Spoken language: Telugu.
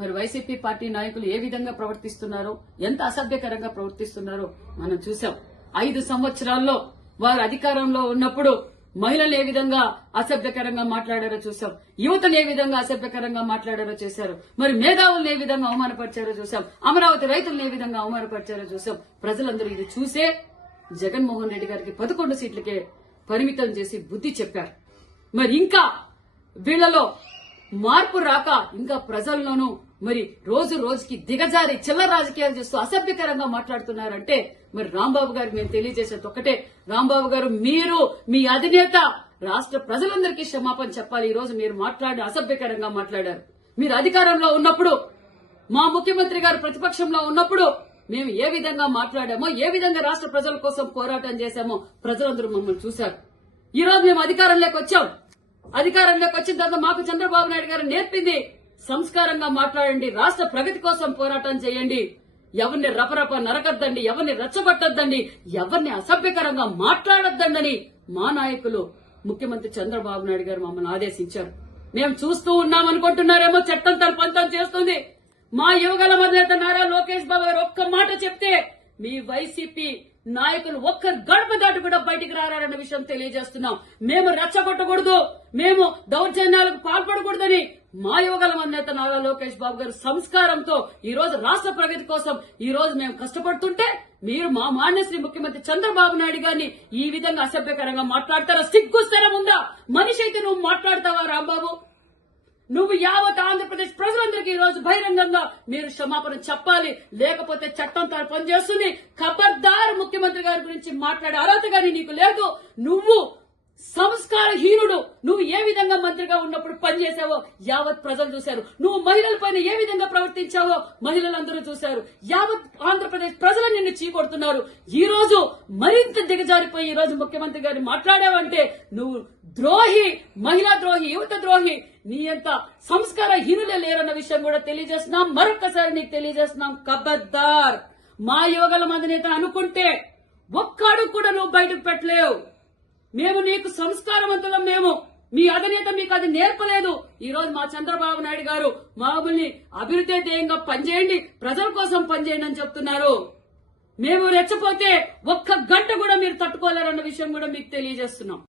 మరి వైసీపీ పార్టీ నాయకులు ఏ విధంగా ప్రవర్తిస్తున్నారో, ఎంత అసభ్యకరంగా ప్రవర్తిస్తున్నారో మనం చూసాం. 5 సంవత్సరాల్లో వారు అధికారంలో ఉన్నప్పుడు మహిళలు ఏ విధంగా అసభ్యకరంగా మాట్లాడారో చూసాం. యువతను ఏ విధంగా అసభ్యకరంగా మాట్లాడారో చేశారు. మరి మేధావులను ఏ విధంగా అవమానపరిచారో చూసాం. అమరావతి రైతులను ఏ విధంగా అవమానపరిచారో చూసాం. ప్రజలందరూ ఇది చూసే జగన్మోహన్ రెడ్డి గారికి 11 సీట్లకే పరిమితం చేసి బుద్ధి చెప్పారు. మరి ఇంకా వీళ్లలో మార్పు రాక ఇంకా ప్రజల్లోనూ మరి రోజు రోజుకి దిగజారి చిల్లర రాజకీయాలు చేస్తూ అసభ్యకరంగా మాట్లాడుతున్నారంటే మరి రాంబాబు గారికి మేము తెలియజేసేది ఒకటే, రాంబాబు గారు మీరు మీ అధినేత రాష్ట్ర ప్రజలందరికీ క్షమాపణ చెప్పాలి. ఈ రోజు మీరు అసభ్యకరంగా మాట్లాడారు. మీరు అధికారంలో ఉన్నప్పుడు, మా ముఖ్యమంత్రి గారు ప్రతిపక్షంలో ఉన్నప్పుడు మేము ఏ విధంగా మాట్లాడామో, ఏ విధంగా రాష్ట్ర ప్రజల కోసం పోరాటం చేశామో ప్రజలందరూ మమ్మల్ని చూశారు. ఈ రోజు మేము అధికారంలోకి వచ్చాం. అధికారంలోకి వచ్చిన తర్వాత మాకు చంద్రబాబు నాయుడు గారు నేర్పింది సంస్కారంగా మాట్లాడండి, రాష్ట్ర ప్రగతి కోసం పోరాటం చేయండి, ఎవరిని రపరప నరకద్దండి, ఎవరిని రెచ్చగొట్టద్దండి, ఎవరిని అసభ్యకరంగా మాట్లాడొద్దండని మా నాయకులు ముఖ్యమంత్రి చంద్రబాబు నాయుడు గారు మమ్మల్ని ఆదేశించారు. మేము చూస్తూ ఉన్నామనుకుంటున్నారేమో, చట్టం తన పంతం చేస్తుంది. మా యువగల అధినేత నారా లోకేష్ బాబు గారు ఒక్క మాట చెప్తే మీ వైసీపీ నాయకులు ఒక్క గడప దాటి కూడా బయటికి రారన్న విషయం తెలియజేస్తున్నాం. మేము రెచ్చగొట్టకూడదు, మేము దౌర్జన్యాలకు పాల్పడకూడదని మా యువగల అధినేత నారా లోకేష్ బాబు గారు సంస్కారంతో ఈ రోజు రాష్ట్ర ప్రగతి కోసం ఈ రోజు మేము కష్టపడుతుంటే మీరు మా మాన్యశ్రీ ముఖ్యమంత్రి చంద్రబాబు నాయుడు గారిని ఈ విధంగా అసభ్యకరంగా మాట్లాడతారా? సిగ్గుస్తరం ఉందా? మనిషి అయితే నువ్వు మాట్లాడతావా రాంబాబు? నువ్వు యావత్ ఆంధ్రప్రదేశ్ ప్రజలందరికీ ఈ రోజు బహిరంగంగా మీరు క్షమాపణ చెప్పాలి, లేకపోతే చట్టం తన పనిచేస్తుంది. ఖబర్దార్ ముఖ్యమంత్రి గారి గురించి మాట్లాడే అర్హత గాని నీకు లేదు. నువ్వు సంస్కారహీనుడు. నువ్వు ఏ విధంగా మంత్రిగా ఉన్నప్పుడు పనిచేశావో యావత్ ప్రజలు చూశారు. నువ్వు మహిళలపైన ఏ విధంగా ప్రవర్తించావో మహిళలందరూ చూశారు. యావత్ ఆంధ్రప్రదేశ్ ప్రజలు నిన్ను చీకొడుతున్నారు. ఈ రోజు మరింత దిగజారిపోయి ఈ రోజు ముఖ్యమంత్రి గారిని మాట్లాడావంటే నువ్వు ద్రోహి, మహిళా ద్రోహి, యువత ద్రోహి. నీ అంత సంస్కారహీనులే లేరన్న విషయం కూడా తెలియజేస్తున్నాం. మరొక్కసారి నీకు తెలియజేస్తున్నాం, ఖబర్దార్. మా యువగల అధినేత అనుకుంటే ఒక్కడు కూడా నువ్వు బయటకు పెట్టలేవు. మేము నీకు సంస్కారవంతులం. మేము మీ అధినేత మీకు అది నేర్పలేదు. ఈ రోజు మా చంద్రబాబు నాయుడు గారు మమ్మల్ని అభివృద్ధి ధ్యేయంగా పనిచేయండి, ప్రజల కోసం పనిచేయండి అని చెప్తున్నారు. మేము రెచ్చపోతే ఒక్క గంట కూడా మీరు తట్టుకోలేరన్న విషయం కూడా మీకు తెలియజేస్తున్నాం.